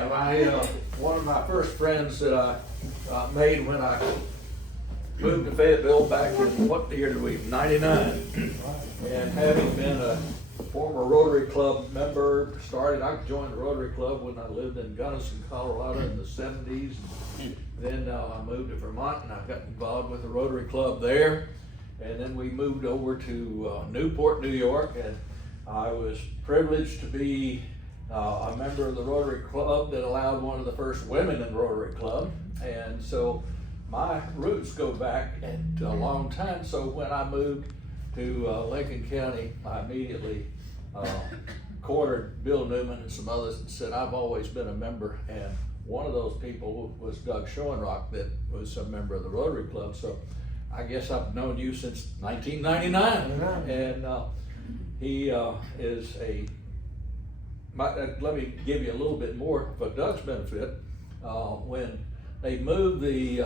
have. One of my first friends that I made when I moved to Fayetteville back in, what year did we, 99. And having been a former Rotary Club member, I joined the Rotary Club when I lived in Gunnison, Colorado in the 70s. Then I moved to Vermont and I got involved with the Rotary Club there. And then we moved over to Newport, New York, and I was privileged to be a member of the Rotary Club that allowed one of the first women in the Rotary Club. And so my roots go back a long time. So when I moved to Lincoln County, I immediately cornered Bill Newman and some others and said, I've always been a member. And one of those people was Doug Schoenrock, that was a member of the Rotary Club. So I guess I've known you since 1999. And he is let me give you a little bit more for Doug's benefit. When they moved the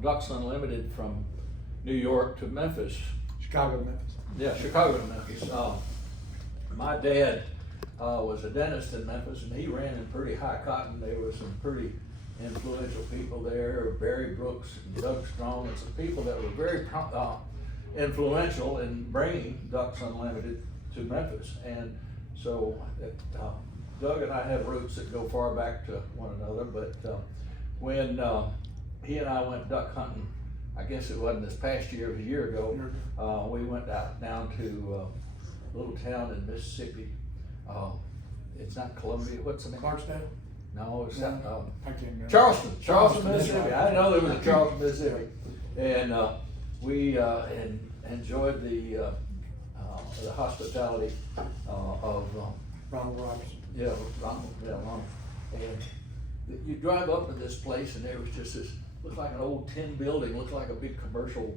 Ducks Unlimited from New York to Memphis. Chicago to Memphis. Yeah, Chicago to Memphis. My dad was a dentist in Memphis, and he ran in pretty high cotton. There were some pretty influential people there, Barry Brooks and Doug Strong, and some people that were very influential in bringing Ducks Unlimited to Memphis. And so Doug and I have roots that go far back to one another, but when he and I went duck hunting, I guess it wasn't this past year, it was a year ago, we went down to a little town in Mississippi. It's not Columbia, what's the name? Clarksdale? No, it's I not, can't remember. Charleston, Mississippi. I didn't know there was a Charleston, Mississippi. And we enjoyed the hospitality of Ronald Robertson. Yeah, Ronald. And you drive up to this place and there was just this, looked like an old tin building, looked like a big commercial.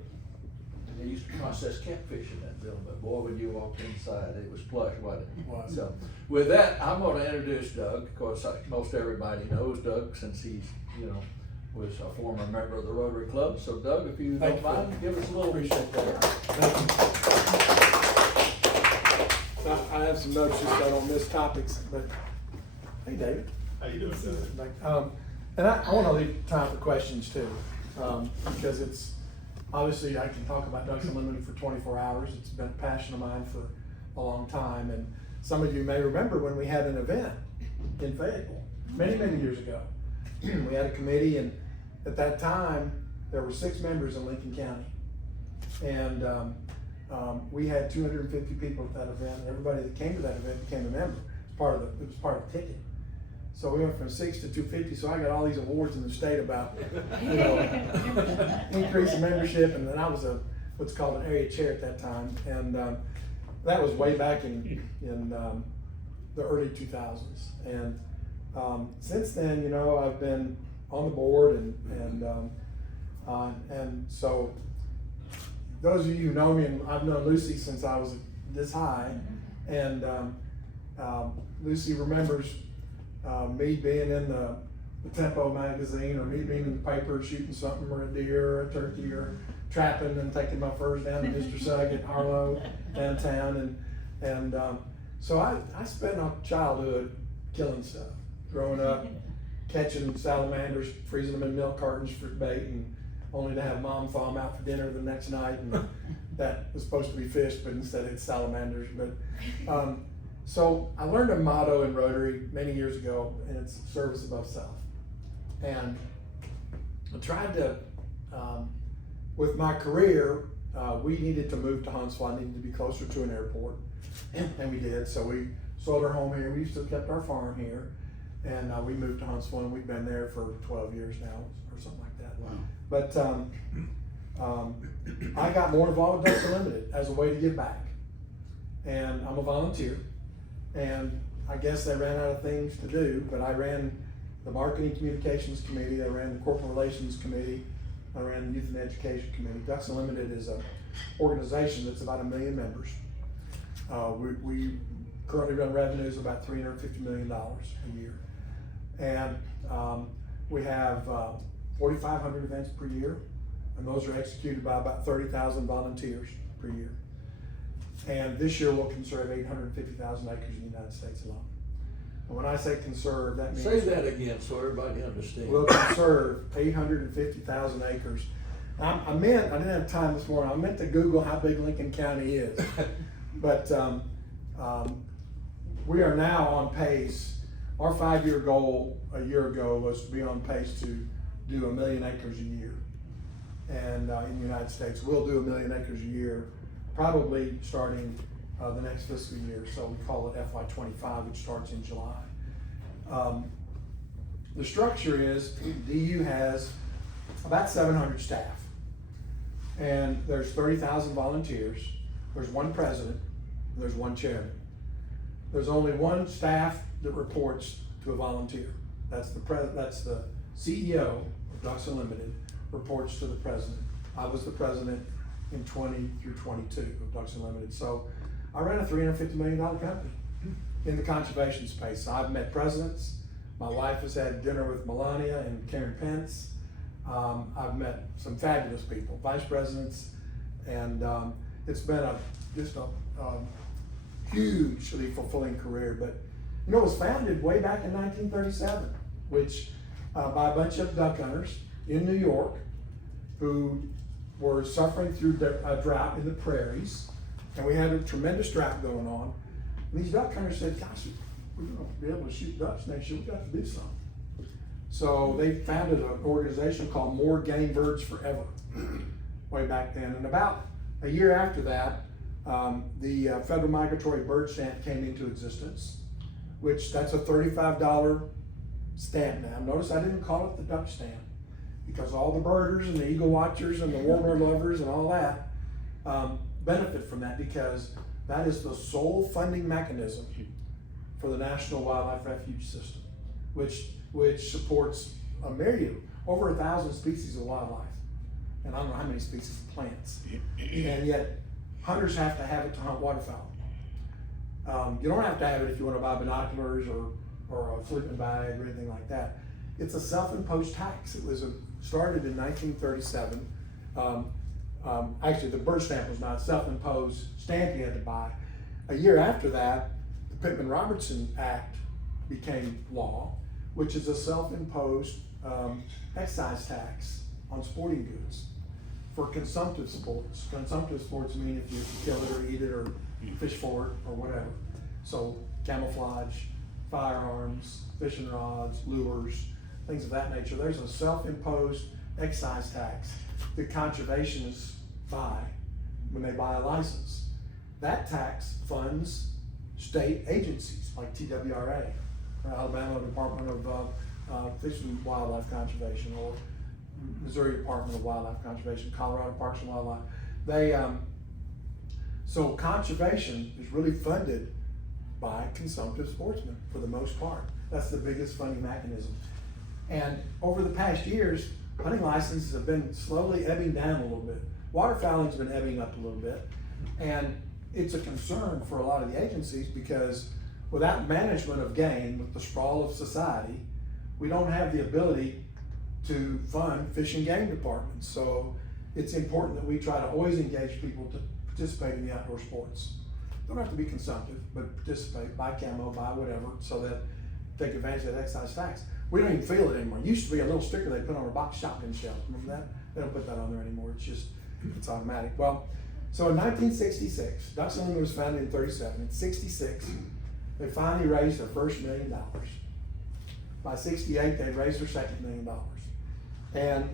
They used to process catfish in that building, but boy, when you walked inside, it was plush, wasn't it? Was. So with that, I'm gonna introduce Doug. Of course, most everybody knows Doug since he's, was a former member of the Rotary Club. So Doug, if you don't mind, give us a little. Appreciate that. So I have some notes just I don't miss topics, but hey, David. How you doing, Doug? And I want to leave time for questions too, because it's obviously I can talk about Ducks Unlimited for 24 hours. It's been a passion of mine for a long time, and some of you may remember when we had an event in Fayetteville many years ago. We had a committee, and at that time there were 6 members in Lincoln County, and we had 250 people at that event. Everybody that came to that event became a member. It was part of the ticket. So we went from 6 to 250. So I got all these awards in the state about, increase in membership. And then I was what's called an area chair at that time. And that was way back in the early 2000s. And since then, I've been on the board and so those of you who know me, and I've known Lucy since I was this high, and Lucy remembers me being in the Tempo magazine, or me being in the paper shooting something, or a deer, or a turkey, or trapping and taking my furs down to Mr. Sugg at Harlow downtown, and so I spent my childhood killing stuff, growing up, catching salamanders, freezing them in milk cartons for bait, and only to have mom thaw them out for dinner the next night, and that was supposed to be fish, but instead it's salamanders. But so I learned a motto in Rotary many years ago, and it's service above self. And I tried to, with my career, we needed to move to Huntsville. I needed to be closer to an airport, and we did. So we sold our home here. We still kept our farm here, and we moved to Huntsville, and we've been there for 12 years now, or something like that. Wow. But I got more involved with Ducks Unlimited as a way to give back. And I'm a volunteer, and I guess they ran out of things to do, but I ran the Marketing Communications Committee, I ran the Corporate Relations Committee, I ran the Youth and Education Committee. Ducks Unlimited is an organization that's about 1 million members. We currently run revenues of about $350 million a year. And we have 4,500 events per year, and those are executed by about 30,000 volunteers per year. And this year we'll conserve 850,000 acres in the United States alone. And when I say conserve, that means. Say that again so everybody understands. We'll conserve 850,000 acres. I didn't have time this morning, I meant to Google how big Lincoln County is. But we are now on pace. Our 5-year goal a year ago was to be on pace to do 1 million acres a year. And in the United States, we'll do 1 million acres a year, probably starting the next fiscal year. So we call it FY25, which starts in July. The structure is, DU has about 700 staff. And there's 30,000 volunteers. There's one president, and there's one chairman. There's only one staff that reports to a volunteer. That's the CEO of Ducks Unlimited, reports to the president. I was the president in 20 through 22 of Ducks Unlimited. So I ran a $350 million company in the conservation space. So I've met presidents. My wife has had dinner with Melania and Karen Pence. I've met some fabulous people, vice presidents, and it's been just a hugely fulfilling career. But you know, it was founded way back in 1937, which by a bunch of duck hunters in New York who were suffering through a drought in the prairies, and we had a tremendous drought going on. And these duck hunters said, "Gosh, we're going to be able to shoot ducks next year. We've got to do something." So they founded an organization called More Game Birds Forever way back then. And about a year after that, the Federal Migratory Bird Stamp came into existence, which that's a $35 stamp now. Notice I didn't call it the duck stamp, because all the birders and the eagle watchers and the warbler lovers and all that benefit from that, because that is the sole funding mechanism for the National Wildlife Refuge System, which supports over 1,000 species of wildlife, and I don't know how many species of plants, and yet hunters have to have it to hunt waterfowl. You don't have to have it if you want to buy binoculars or a sleeping bag or anything like that. It's a self-imposed tax. It was started in 1937. Actually, the bird stamp was not a self-imposed stamp you had to buy. A year after that, the Pittman-Robertson Act became law, which is a self-imposed excise tax on sporting goods for consumptive sports. Consumptive sports mean if you kill it or eat it or fish for it or whatever. So camouflage, firearms, fishing rods, lures, things of that nature. There's a self-imposed excise tax that conservationists buy when they buy a license. That tax funds state agencies like TWRA, Alabama Department of Fish and Wildlife Conservation, or Missouri Department of Wildlife Conservation, Colorado Parks and Wildlife. So conservation is really funded by consumptive sportsmen for the most part. That's the biggest funding mechanism. And over the past years, hunting licenses have been slowly ebbing down a little bit. Waterfowling's been ebbing up a little bit. And it's a concern for a lot of the agencies, because without management of game, with the sprawl of society, we don't have the ability to fund fish and game departments. So it's important that we try to always engage people to participate in the outdoor sports. Don't have to be consumptive, but participate, buy camo, buy whatever, so that take advantage of that excise tax. We don't even feel it anymore. It used to be a little sticker they put on a box shotgun shell. Remember that? They don't put that on there anymore. It's automatic. Well, so in 1966, Ducks Unlimited was founded in 37. In 66, they finally raised their first $1 million. By 68, they'd raised their second $1 million. And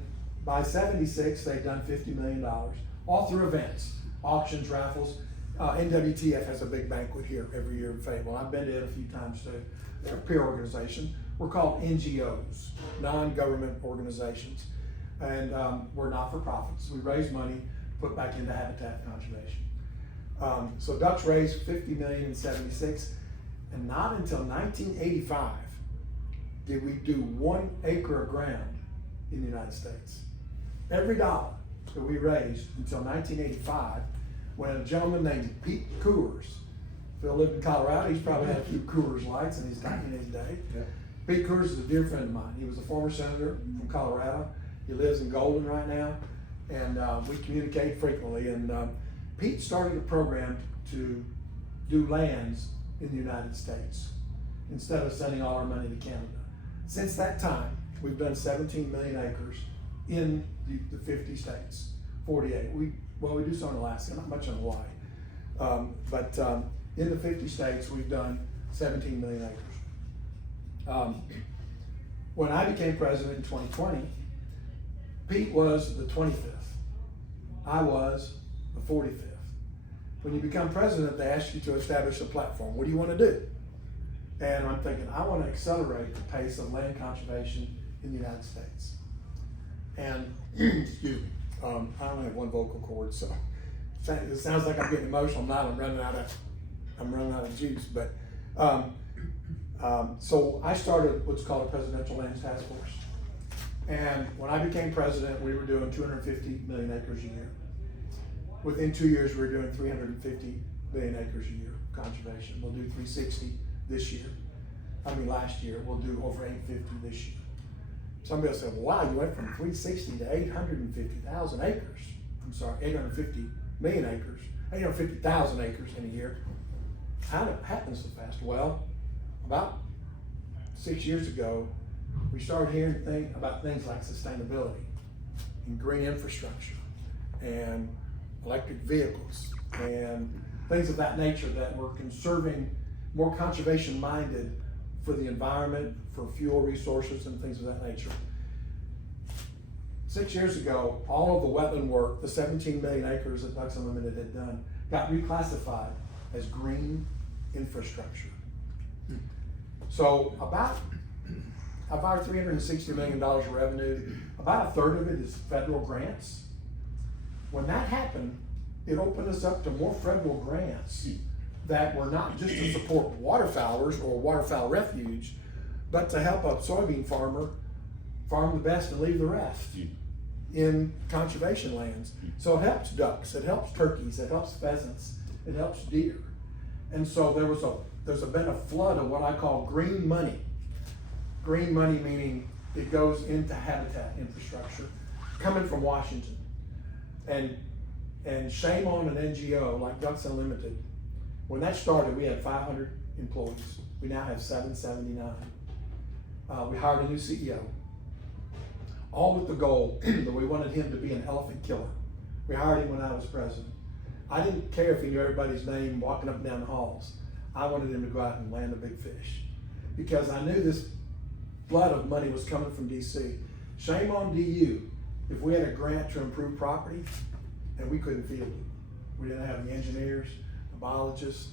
by 76, they'd done $50 million, all through events, auctions, raffles. NWTF has a big banquet here every year in Fayetteville. I've been to it a few times too. They're a peer organization. We're called NGOs, non-government organizations. And we're not-for-profits. We raise money, put back into habitat conservation. So ducks raised $50 million in 76, and not until 1985 did we do 1 acre of ground in the United States. Every dollar that we raised until 1985, when a gentleman named Pete Coors, Phil lived in Colorado, he's probably had a few Coors Lights in his day. Yeah. Pete Coors is a dear friend of mine. He was a former senator from Colorado. He lives in Golden right now, and we communicate frequently. And Pete started a program to do lands in the United States. instead of sending all our money to Canada. Since that time, we've done 17 million acres in the 50 states, 48. We do some in Alaska, not much in Hawaii. But in the 50 states, we've done 17 million acres. When I became president in 2020, Pete was the 25th. I was the 45th. When you become president, they ask you to establish a platform. What do you want to do? And I'm thinking, I want to accelerate the pace of land conservation in the United States. And, excuse me, I only have one vocal cord, so it sounds like I'm getting emotional now. I'm running out of juice. But so I started what's called a Presidential Lands Task Force. And when I became president, we were doing 250 million acres a year. Within 2 years, we were doing 350 million acres a year of conservation. We'll do 360 this year. Last year. We'll do over 850 this year. Somebody will say, wow, you went from 360 to 850,000 acres. I'm sorry, 850 million acres, 850,000 acres in a year. How did it happen so fast? Well, about 6 years ago, we started hearing about things like sustainability and green infrastructure and electric vehicles and things of that nature that were conserving, more conservation minded for the environment, for fuel resources and things of that nature. 6 years ago, all of the wetland work, the 17 million acres that Ducks Unlimited had done, got reclassified as green infrastructure. So about of our $360 million of revenue, about a third of it is federal grants. When that happened, it opened us up to more federal grants that were not just to support waterfowlers or waterfowl refuge, but to help a soybean farmer farm the best and leave the rest in conservation lands. So it helps ducks, it helps turkeys, it helps pheasants, it helps deer. And so there's been a flood of what I call green money. Green money meaning it goes into habitat infrastructure coming from Washington. And shame on an NGO like Ducks Unlimited. When that started, we had 500 employees. We now have 779. We hired a new CEO, all with the goal that we wanted him to be an elephant killer. We hired him when I was president. I didn't care if he knew everybody's name walking up and down the halls. I wanted him to go out and land a big fish because I knew this flood of money was coming from DC. Shame on DU if we had a grant to improve property and we couldn't field it. We didn't have the engineers, the biologists,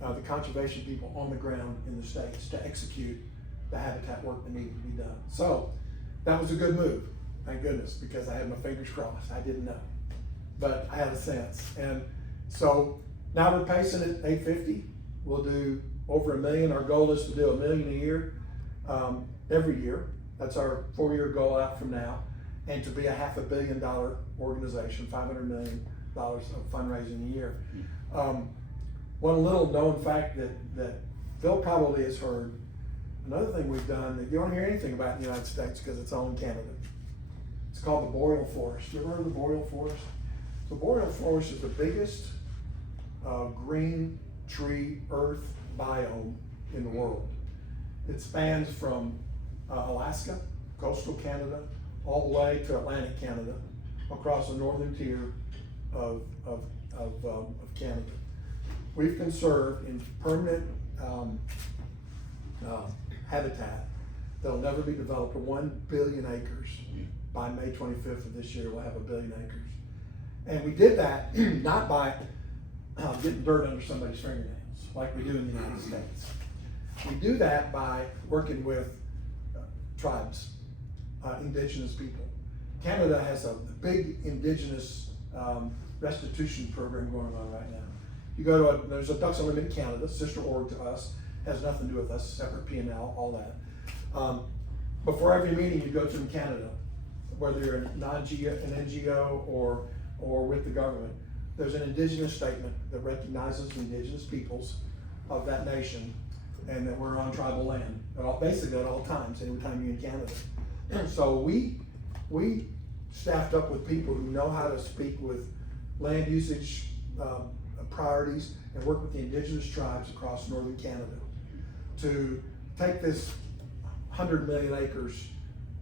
the conservation people on the ground in the states to execute the habitat work that needed to be done. So that was a good move, thank goodness, because I had my fingers crossed. I didn't know, but I had a sense. And so now we're pacing at 850. We'll do over 1 million. Our goal is to do 1 million a year, every year. That's our 4-year goal out from now. And to be a $500 million organization, $500 million of fundraising a year. One little known fact that Phil probably has heard, another thing we've done that you don't hear anything about in the United States because it's all in Canada. It's called the boreal forest. You ever heard of the boreal forest? The boreal forest is the biggest green tree earth biome in the world. It spans from Alaska, coastal Canada, all the way to Atlantic Canada, across the northern tier of Canada. We've conserved in permanent habitat that'll never be developed 1 billion acres. By May 25th of this year, we'll have 1 billion acres. And we did that not by getting dirt under somebody's fingernails, like we do in the United States. We do that by working with tribes, indigenous people. Canada has a big indigenous restitution program going on right now. You go to there's a Ducks Unlimited Canada, sister org to us, has nothing to do with us, separate P&L, all that. Before every meeting you go to in Canada, whether you're an NGO or with the government, there's an indigenous statement that recognizes the indigenous peoples of that nation and that we're on tribal land, basically at all times, anytime you're in Canada. So we staffed up with people who know how to speak with land usage priorities and work with the indigenous tribes across northern Canada to take this 100 million acres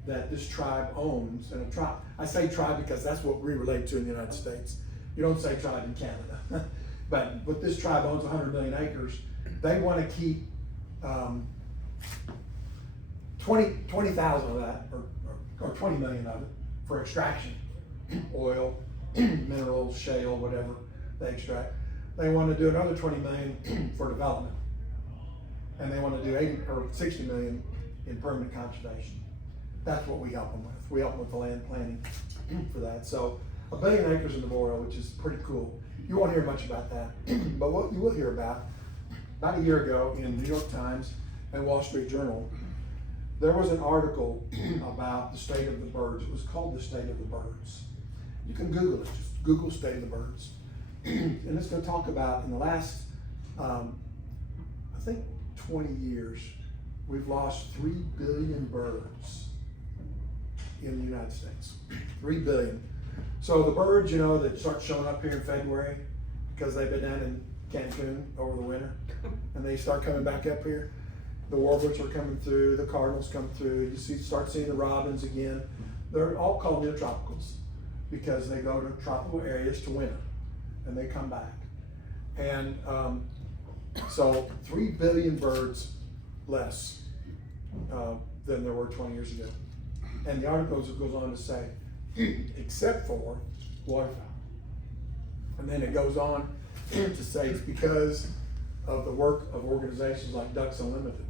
that this tribe owns, and a tribe, I say tribe because that's what we relate to in the United States. You don't say tribe in Canada. But this tribe owns 100 million acres. They want to keep 20,000 of that, or 20 million of it for extraction, oil, minerals, shale, whatever they extract. They want to do another 20 million for development. And they want to do 80 or 60 million in permanent conservation. That's what we help them with. We help them with the land planning for that. So 1 billion acres in the Boreal, which is pretty cool. You won't hear much about that, but what you will hear about a year ago in New York Times and Wall Street Journal, there was an article about the state of the birds. It was called The State of the Birds. You can Google it, just Google State of the Birds. And it's going to talk about in the last, I think 20 years, we've lost 3 billion birds in the United States. 3 billion. So the birds, you know, that start showing up here in February because they've been down in Cancun over the winter, and they start coming back up here. The warblers are coming through, the cardinals come through, start seeing the robins again. They're all called neotropicals because they go to tropical areas to winter, and they come back. And so 3 billion birds less than there were 20 years ago. And the article goes on to say, except for waterfowl. And then it goes on to say it's because of the work of organizations like Ducks Unlimited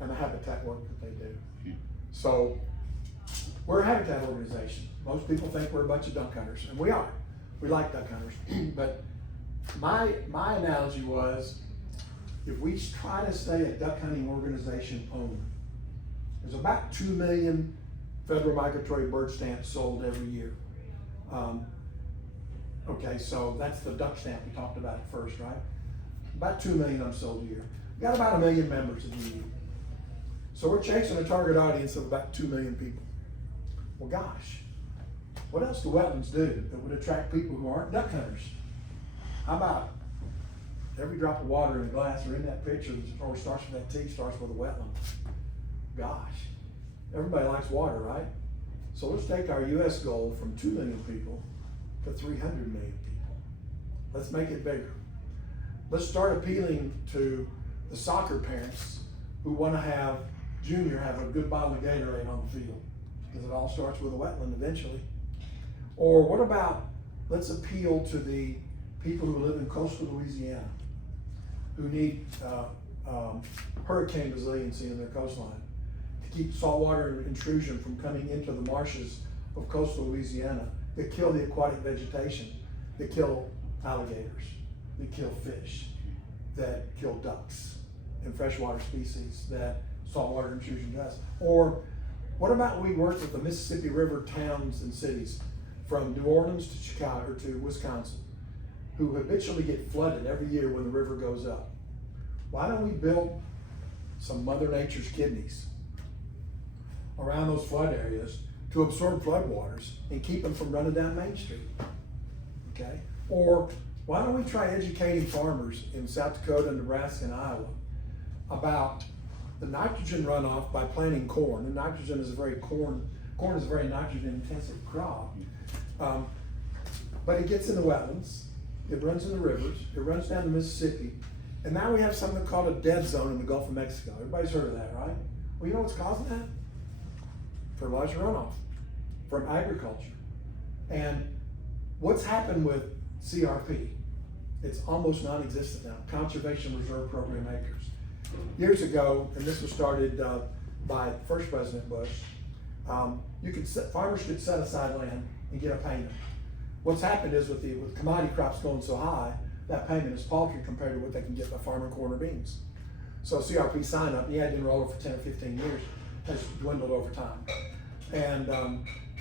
and the habitat work that they do. So we're a habitat organization. Most people think we're a bunch of duck hunters, and we are. We like duck hunters. But my analogy was, if we try to stay a duck hunting organization only, there's about 2 million federal migratory bird stamps sold every year. Okay, so that's the duck stamp we talked about at first, right? About 2 million of them sold a year. We've got about 1 million members in the union. So we're chasing a target audience of about 2 million people. Well, gosh, what else do wetlands do that would attract people who aren't duck hunters? How about every drop of water in a glass or in that picture, or starts with that T, starts with a wetland? Gosh, everybody likes water, right? So let's take our US goal from 2 million people to 300 million people. Let's make it bigger. Let's start appealing to the soccer parents who want to have Junior have a good bottle of Gatorade on the field, because it all starts with a wetland eventually. Or what about, let's appeal to the people who live in coastal Louisiana, who need hurricane resiliency in their coastline, to keep saltwater intrusion from coming into the marshes of coastal Louisiana that kill the aquatic vegetation, that kill alligators, that kill fish, that kill ducks and freshwater species that saltwater intrusion does. Or what about we work with the Mississippi River towns and cities from New Orleans to Chicago or to Wisconsin, who habitually get flooded every year when the river goes up? Why don't we build some Mother Nature's kidneys around those flood areas to absorb floodwaters and keep them from running down Main Street? Okay? Or why don't we try educating farmers in South Dakota, Nebraska, and Iowa about the nitrogen runoff by planting corn? And nitrogen is corn is a very nitrogen intensive crop. But it gets in the wetlands, it runs in the rivers, it runs down the Mississippi, and now we have something called a dead zone in the Gulf of Mexico. Everybody's heard of that, right? Well, you know what's causing that? Fertilizer runoff from agriculture. And what's happened with CRP? It's almost non-existent now, Conservation Reserve Program acres. Years ago, and this was started by first President Bush, farmers could set aside land and get a payment. What's happened is with commodity crops going so high, that payment is paltry compared to what they can get by farming corn or beans. So CRP sign up, and you had to enroll for 10 or 15 years, has dwindled over time. And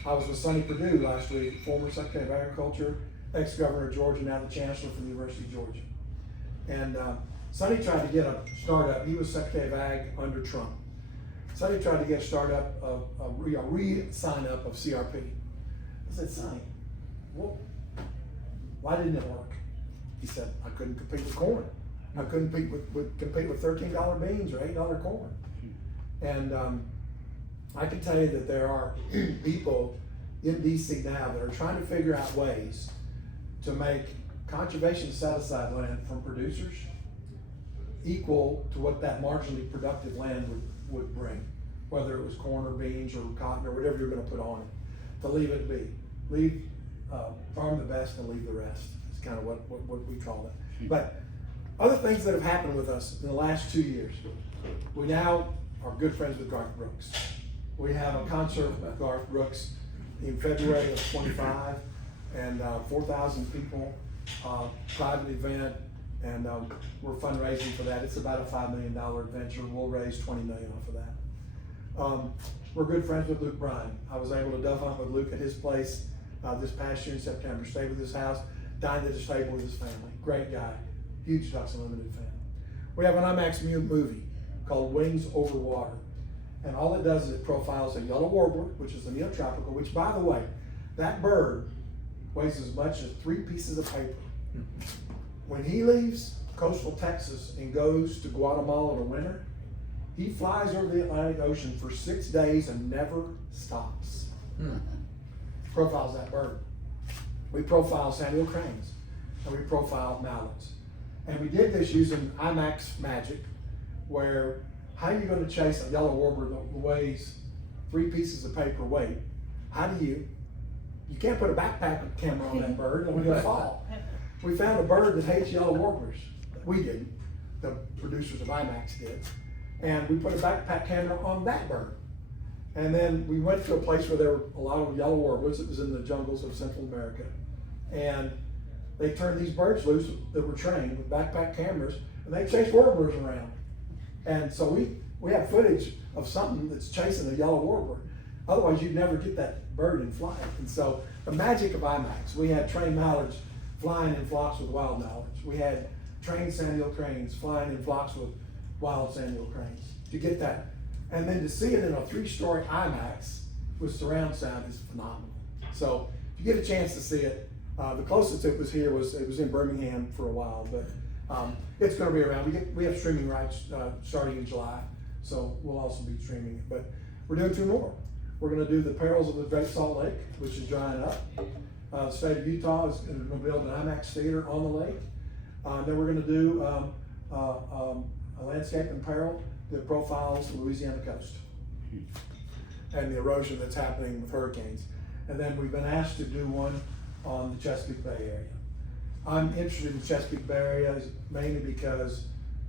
I was with Sonny Perdue last week, former Secretary of Agriculture, ex-governor of Georgia, now the Chancellor from the University of Georgia. And Sonny tried to get a startup. He was Secretary of Ag under Trump. Sonny tried to get a startup of a re-sign up of CRP. I said, Sonny, well, why didn't it work? He said, I couldn't compete with corn. I couldn't compete with $13 beans or $8 corn. And I can tell you that there are people in DC now that are trying to figure out ways to make conservation set-aside land from producers equal to what that marginally productive land would bring, whether it was corn or beans or cotton or whatever you're gonna put on it, to leave it be. Farm the best and leave the rest, is kind of what we call it. But other things that have happened with us in the last 2 years, we now are good friends with Garth Brooks. We have a concert with Garth Brooks in February of 25, and 4,000 people, private event, and we're fundraising for that. It's about a $5 million adventure. We'll raise $20 million off of that. We're good friends with Luke Bryan. I was able to dove hunt with Luke at his place this past year in September, stayed with his house, dined at his table with his family. Great guy, huge Ducks Unlimited fan. We have an IMAX movie called Wings Over Water. And all it does is it profiles a yellow warbler, which is a neotropical, which, by the way, that bird weighs as much as 3 pieces of paper. When he leaves coastal Texas and goes to Guatemala to winter, he flies over the Atlantic Ocean for 6 days and never stops. Profiles that bird. We profile Samuel cranes, and we profile mallards. And we did this using IMAX magic, where how are you going to chase a yellow warbler that weighs 3 pieces of paper weight? How do you can't put a backpack camera on that bird and it'll fall. We found a bird that hates yellow warblers. We didn't. The producers of IMAX did. And we put a backpack camera on that bird. And then we went to a place where there were a lot of yellow warblers. It was in the jungles of Central America. And they turned these birds loose that were trained with backpack cameras, and they chased warblers around. And so we have footage of something that's chasing a yellow warbler. Otherwise, you'd never get that bird in flight. And so the magic of IMAX, we had trained mallards flying in flocks with wild mallards. We had trained Samuel cranes flying in flocks with wild Samuel cranes. To get that, and then to see it in a 3-story IMAX with surround sound is phenomenal. So if you get a chance to see it, the closest it was here was in Birmingham for a while, but it's going to be around. We have streaming rights starting in July, so we'll also be streaming it. But we're doing 2 more. We're going to do the Perils of the Great Salt Lake, which is drying up. The state of Utah is going to build an IMAX theater on the lake. Then we're going to do a landscape in peril that profiles the Louisiana coast and the erosion that's happening with hurricanes. And then we've been asked to do one on the Chesapeake Bay area. I'm interested in the Chesapeake Bay area mainly because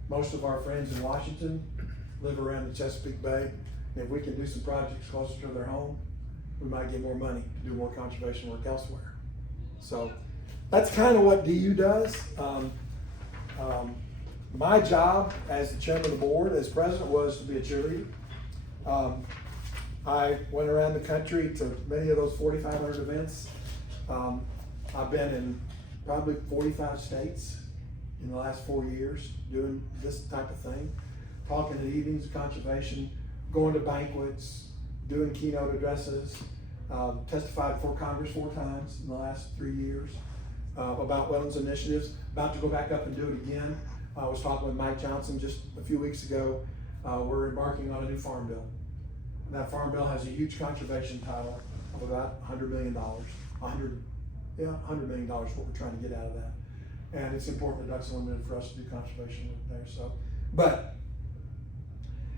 most of our friends in Washington live around the Chesapeake Bay. And if we can do some projects closer to their home, we might get more money to do more conservation work elsewhere. So that's kind of what DU does. My job as the chairman of the board, as president, was to be a cheerleader. I went around the country to many of those 4,500 events. I've been in probably 45 states in the last 4 years doing this type of thing, talking at evenings of conservation, going to banquets, doing keynote addresses, testified before Congress 4 times in the last 3 years about wetlands initiatives, about to go back up and do it again. I was talking with Mike Johnson just a few weeks ago. We're embarking on a new farm bill. And that farm bill has a huge conservation title of about $100 million. $100 million is what we're trying to get out of that. And it's important that Ducks Unlimited for us to do conservation work there. So, but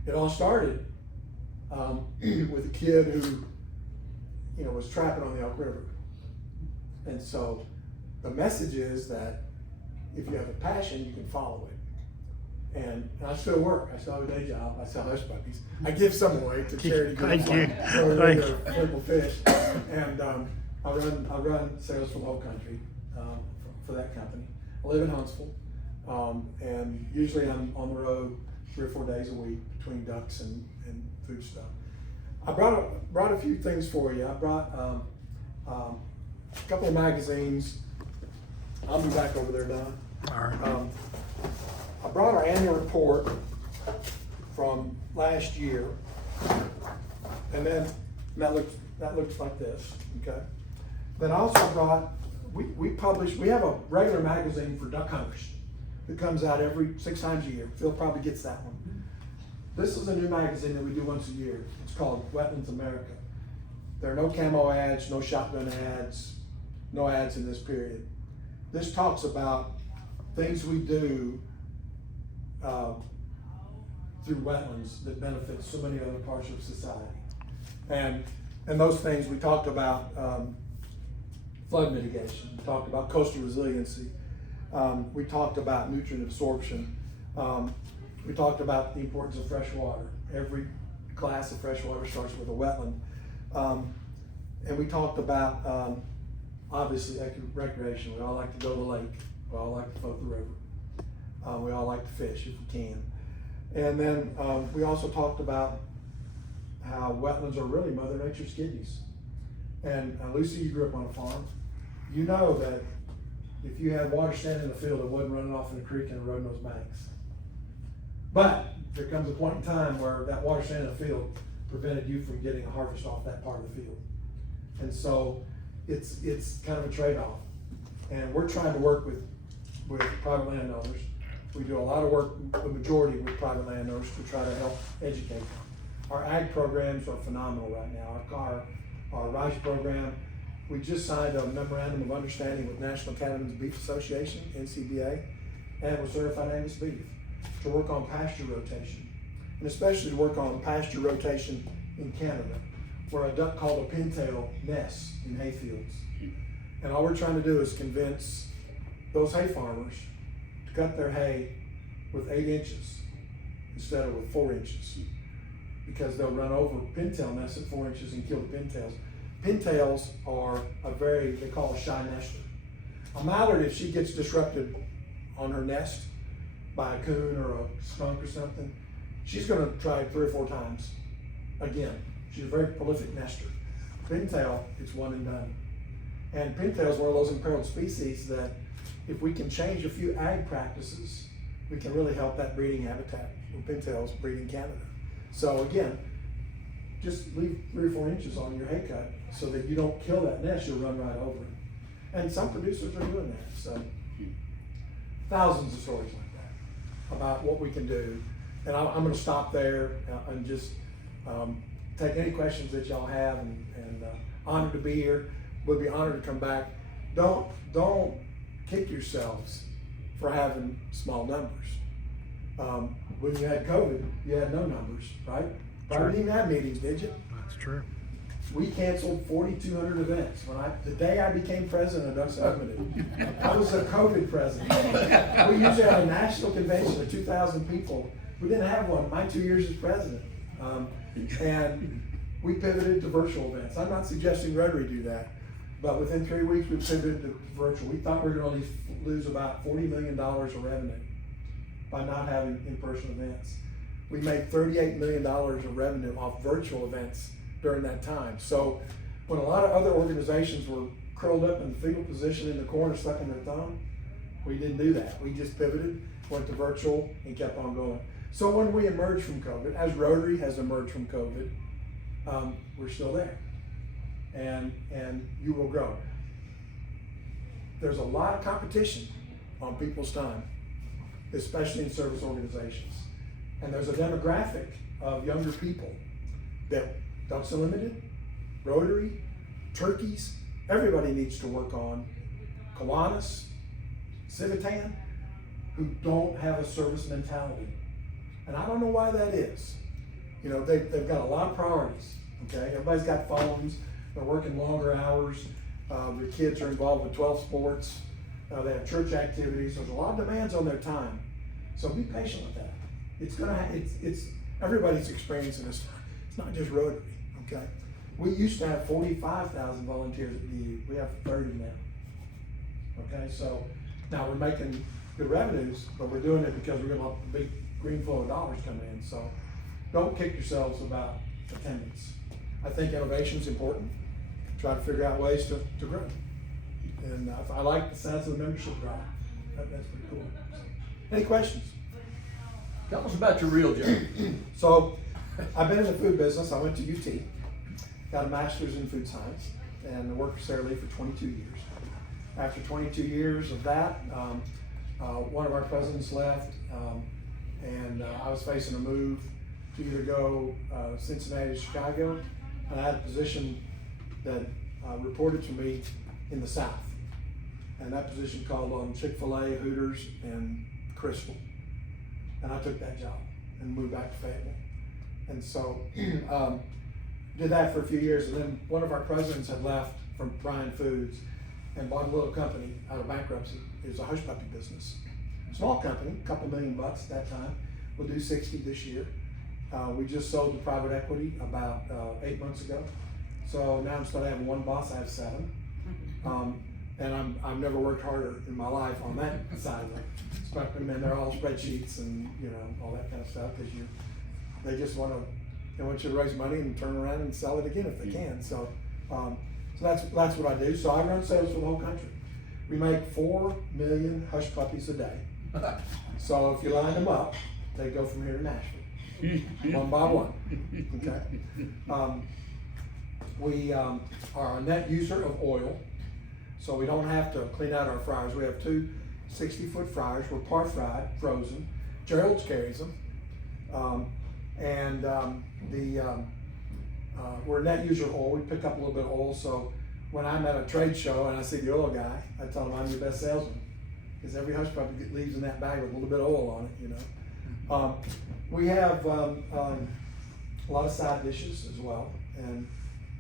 it all started with a kid who, was trapping on the Elk River. And so the message is that if you have a passion, you can follow it. And I still work. I still have a day job. I sell hush puppies. I give some away to charity groups like Purple Fish. And I run sales for the whole country for that company. I live in Huntsville, and usually I'm on the road 3 or 4 days a week between ducks and food stuff. I brought a few things for you. I brought a couple of magazines. I'll be back over there, Don. All right. I brought our annual report from last year, and then that looks like this. Okay. Then I also brought we have a regular magazine for duck hunters that comes out every 6 times a year. Phil probably gets that one. This is a new magazine that we do once a year. It's called Wetlands America. There are no camo ads, no shotgun ads, no ads in this period. This talks about things we do through wetlands that benefit so many other parts of society. And those things, we talked about flood mitigation, we talked about coastal resiliency, we talked about nutrient absorption, we talked about the importance of fresh water. Every class of fresh water starts with a wetland. And we talked about, obviously, recreation. We all like to go to the lake. We all like to float the river. We all like to fish if we can. And then we also talked about how wetlands are really Mother Nature's kidneys. And Lucy, you grew up on a farm. You know that if you had water standing in the field, it wasn't running off in the creek and eroding those banks. But there comes a point in time where that water standing in the field prevented you from getting a harvest off that part of the field. And so it's kind of a trade-off. And we're trying to work with private landowners. We do a lot of work, the majority with private landowners, to try to help educate them. Our ag programs are phenomenal right now. Our rice program, we just signed a memorandum of understanding with National Cattlemen's Beef Association, NCBA, and with Certified Angus Beef to work on pasture rotation, and especially to work on pasture rotation in Canada, where a duck called a pintail nests in hay fields. And all we're trying to do is convince those hay farmers to cut their hay with 8 inches instead of with 4 inches, because they'll run over pintail nests at 4 inches and kill the pintails. Pintails are they call a shy nester. A mallard, if she gets disrupted on her nest by a coon or a skunk or something, she's gonna try 3 or 4 times again. She's a very prolific nester. Pintail, it's one and done. And pintail is one of those imperiled species that if we can change a few ag practices, we can really help that breeding habitat when pintails breed in Canada. So again, just leave 3 or 4 inches on your hay cut so that you don't kill that nest, you'll run right over it. And some producers are doing that, so thousands of stories like that about what we can do. And I'm gonna stop there and just take any questions that y'all have, and honored to be here. Would be honored to come back. Don't kick yourselves for having small numbers. When you had COVID, you had no numbers, right? Probably didn't even have meetings, did you? That's true. We canceled 4,200 events. The day I became president of Doug Schoenrock, I was a COVID president. We usually have a national convention of 2,000 people. We didn't have one my 2 years as president. And we pivoted to virtual events. I'm not suggesting Rotary do that, but within 3 weeks we pivoted to virtual. We thought we were going to lose about $40 million of revenue by not having in-person events. We made $38 million of revenue off virtual events during that time. So when a lot of other organizations were curled up in the fetal position in the corner, stuck in their thumb, we didn't do that. We just pivoted, went to virtual, and kept on going. So when we emerged from COVID, as Rotary has emerged from COVID, we're still there, and you will grow. There's a lot of competition on people's time, especially in service organizations. And there's a demographic of younger people that Ducks Unlimited, Rotary, turkeys, everybody needs to work on. Kiwanis, Civitan, who don't have a service mentality. And I don't know why that is. You know, they've got a lot of priorities, okay? Everybody's got phones, they're working longer hours, their kids are involved with 12 sports, they have church activities, there's a lot of demands on their time. So be patient with that. It's everybody's experiencing this. It's not just Rotary, okay? We used to have 45,000 volunteers at DU. We have 30 now. Okay, so now we're making good revenues, but we're doing it because we're gonna have a big green flow of dollars coming in. So don't kick yourselves about attendance. I think innovation is important. Try to figure out ways to grow. And I like the size of the membership drive. That's pretty cool. Any questions? Tell us about your real job. So, I've been in the food business. I went to UT, got a master's in food science, and worked for Sara Lee for 22 years. After 22 years of that, one of our presidents left, and I was facing a move to either go Cincinnati to Chicago, and I had a position that reported to me in the South. And that position called on Chick-fil-A, Hooters, and Crystal. And I took that job and moved back to Fayetteville. And so, did that for a few years, and then one of our presidents had left from Bryan Foods and bought a little company out of bankruptcy. It was a hush puppy business. Small company, a couple $1 million at that time. We'll do 60 this year. We just sold to private equity about 8 months ago. So now instead of having one boss, I have 7. And I've never worked harder in my life on that side of the spectrum. And they're all spreadsheets and all that kind of stuff, because they just want you to raise money and turn around and sell it again if they can. So that's what I do. So I run sales for the whole country. We make 4 million hush puppies a day. So if you line them up, they go from here to Nashville, one by one. Okay. We are a net user of oil, so we don't have to clean out our fryers. We have 2 60-foot fryers. We're par fried, frozen. Gerald's carries them. We're a net user of oil. We pick up a little bit of oil, so when I'm at a trade show and I see the oil guy, I tell him I'm your best salesman, because every hush puppy leaves in that bag with a little bit of oil on it, We have a lot of side dishes as well, and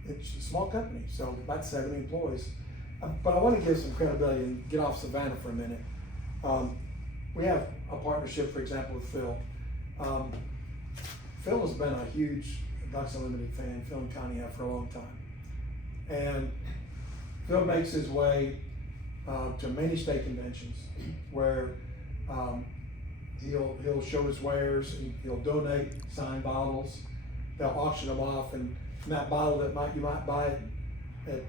it's a small company, so about 70 employees. But I want to give some credibility and get off Savannah for a minute. We have a partnership, for example, with Phil. Phil has been a huge Ducks Unlimited fan, Phil and Connie have for a long time. And Phil makes his way to many state conventions where he'll show his wares, he'll donate signed bottles, they'll auction them off, and that bottle that you might buy at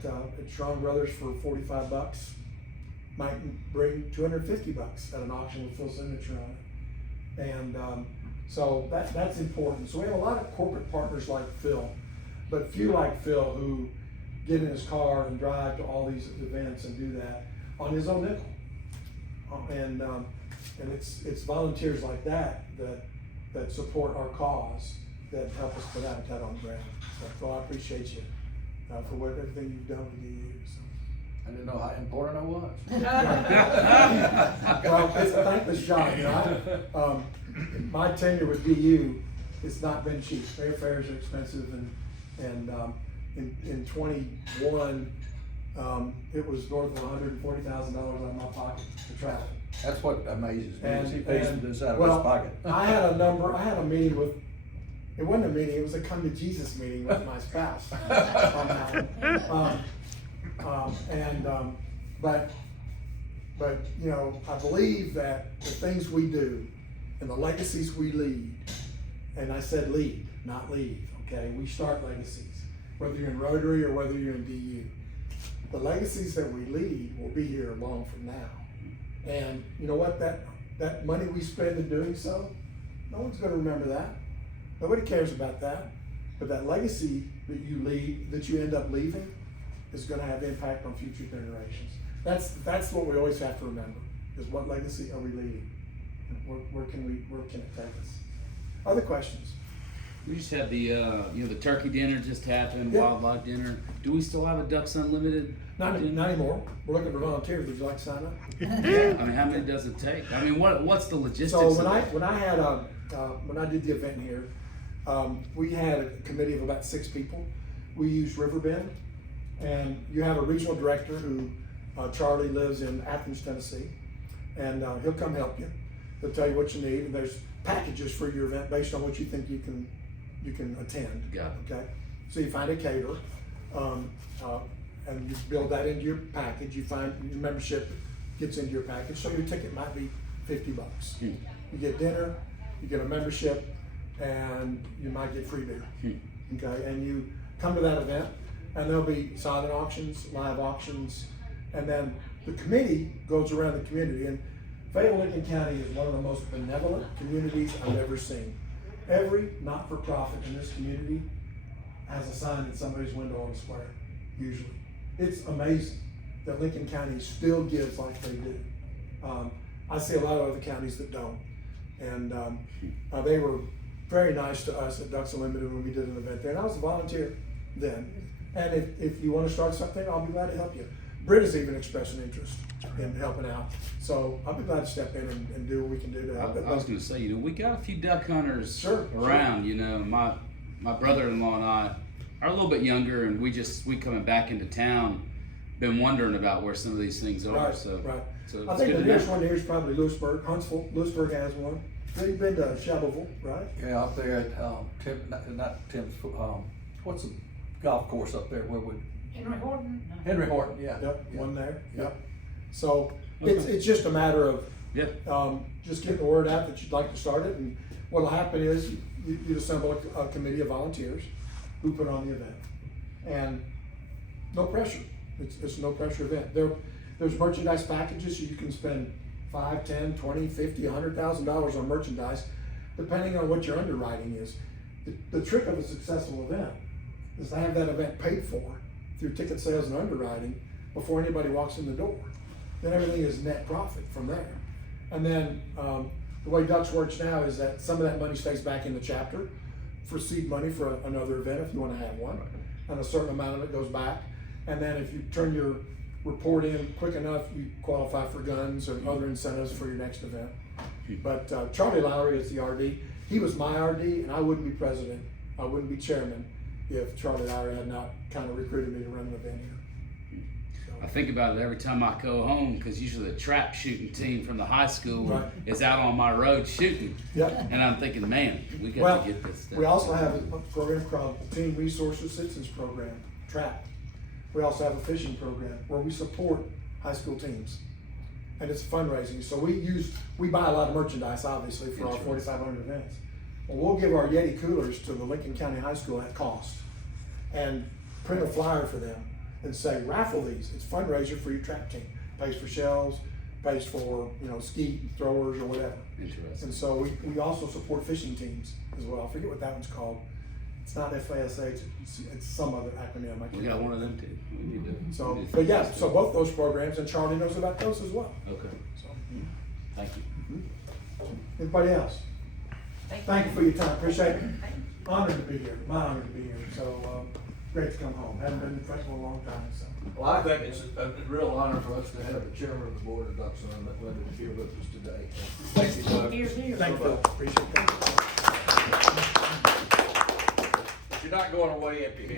Strong Brothers for $45 might bring $250 at an auction with Phil's signature on it. And so that's important. So we have a lot of corporate partners like Phil, but few like Phil who get in his car and drive to all these events and do that on his own nickel. And it's volunteers like that support our cause, that help us put Habitat on the ground. So I appreciate you for everything you've done with DU. So. I didn't know how important I was. Well, it's a thankless job, my tenure with DU, it's not been cheap. Airfares are expensive, and in 21, it was north of $140,000 out of my pocket to travel. That's what amazes me. And, He pays and this out of well, his pocket. I had a meeting with, it wasn't a meeting, it was a come to Jesus meeting with my spouse on that one. But I believe that the things we do and the legacies we lead, and I said lead, not leave, okay? We start legacies, whether you're in Rotary or whether you're in DU. The legacies that we lead will be here long from now. And you know what, that money we spend in doing so, no one's gonna remember that. Nobody cares about that. But that legacy that you lead, that you end up leaving, is gonna have impact on future generations. That's what we always have to remember, is what legacy are we leading? And where can it take us? Other questions? We just had the the turkey dinner just happened, Yeah. wildlife dinner. Do we still have a Ducks Unlimited? Not anymore. We're looking for volunteers. Would you like to sign up? Yeah. I mean, how many does it take? I mean, what's the logistics? So of when it? I did the event here, we had a committee of about 6 people. We used Riverbend, and you have a regional director who Charlie lives in Athens, Tennessee, and he'll come help you. He'll tell you what you need, and there's packages for your event based on what you think you can attend. Got it. Okay, so you find a caterer, and you build that into your package. You find your membership gets into your package, so your ticket might be $50. You get dinner, you get a membership, and you might get free beer. Okay, and you come to that event, and there'll be silent auctions, live auctions, and then the committee goes around the community. And Fayetteville Lincoln County is one of the most benevolent communities I've ever seen. Every not-for-profit in this community has a sign in somebody's window on the square, usually. It's amazing that Lincoln County still gives like they do. I see a lot of other counties that don't. And they were very nice to us at Ducks Unlimited when we did an event there, and I was a volunteer then. And if you wanna start something, I'll be glad to help you. Britt has even expressed an interest in helping out, so I'll be glad to step in and do what we can do to help. I was gonna say, we got a few duck hunters Sure, around, my brother-in-law and I are a little bit younger, and we coming back into town, been wondering about where some of these things are, Right, so. right. So I it's think good the to know. nearest one here is probably Lewisburg, Huntsville. Lewisburg has one. You've been to Shelbyville, right? Yeah, up there at, not Tim's, what's the golf course up there where we? Henry Horton? No. Henry Horton, yeah. Yep, Yeah. one there, Yeah. yep. So it's just a matter of, Yeah, just getting the word out that you'd like to start it, and what'll happen is you assemble a committee of volunteers who put on the event. And no pressure, it's a no pressure event. There's merchandise packages, so you can spend $5, $10, $20, $50, $100,000 on merchandise, depending on what your underwriting is. The trick of a successful event is to have that event paid for through ticket sales and underwriting before anybody walks in the door. Then everything is net profit from there. And then the way Ducks works now is that some of that money stays back in the chapter for seed money for another event if you want to have one, and a certain amount of it goes back. And then if you turn your report in quick enough, you qualify for guns and other incentives for your next event. But Charlie Lowry is the RD. He was my RD, and I wouldn't be president, I wouldn't be chairman if Charlie Lowry had not kind of recruited me to run an event here. I think about it every time I go home, because usually the trap shooting team from the high school Right. is out on my road shooting. Yep. And I'm thinking, man, we got Well, to get this stuff. we also have a program called Team Resource Assistance Program, TRAP. We also have a fishing program where we support high school teams. And it's fundraising, so we buy a lot of merchandise, obviously, for our Insurance. 4,500 events. Well, we'll give our Yeti coolers to the Lincoln County High School at cost and print a flyer for them and say, raffle these, it's fundraiser for your trap team. Pays for shells, pays for, skeet throwers or whatever. Interesting. And so we also support fishing teams as well. I forget what that one's called. It's not FASH, it's some other acronym. I We can't got remember. one of them too. We need to. So, we need to but yeah, fix this so too. both those programs, and Charlie knows about those as well. Okay, So, thank you. anybody else? Thank you for your time, appreciate it. Thank you. Honored to be here, my honor to be here. So, great to come home. Haven't been in Fayetteville in a long time, so. Well, I think it's a real honor for us to have the chairman of the board of Ducks Unlimited here with us today. Thank you, Doug. Here's here. Thank you, Phil. Appreciate that. You're not going away empty-handed.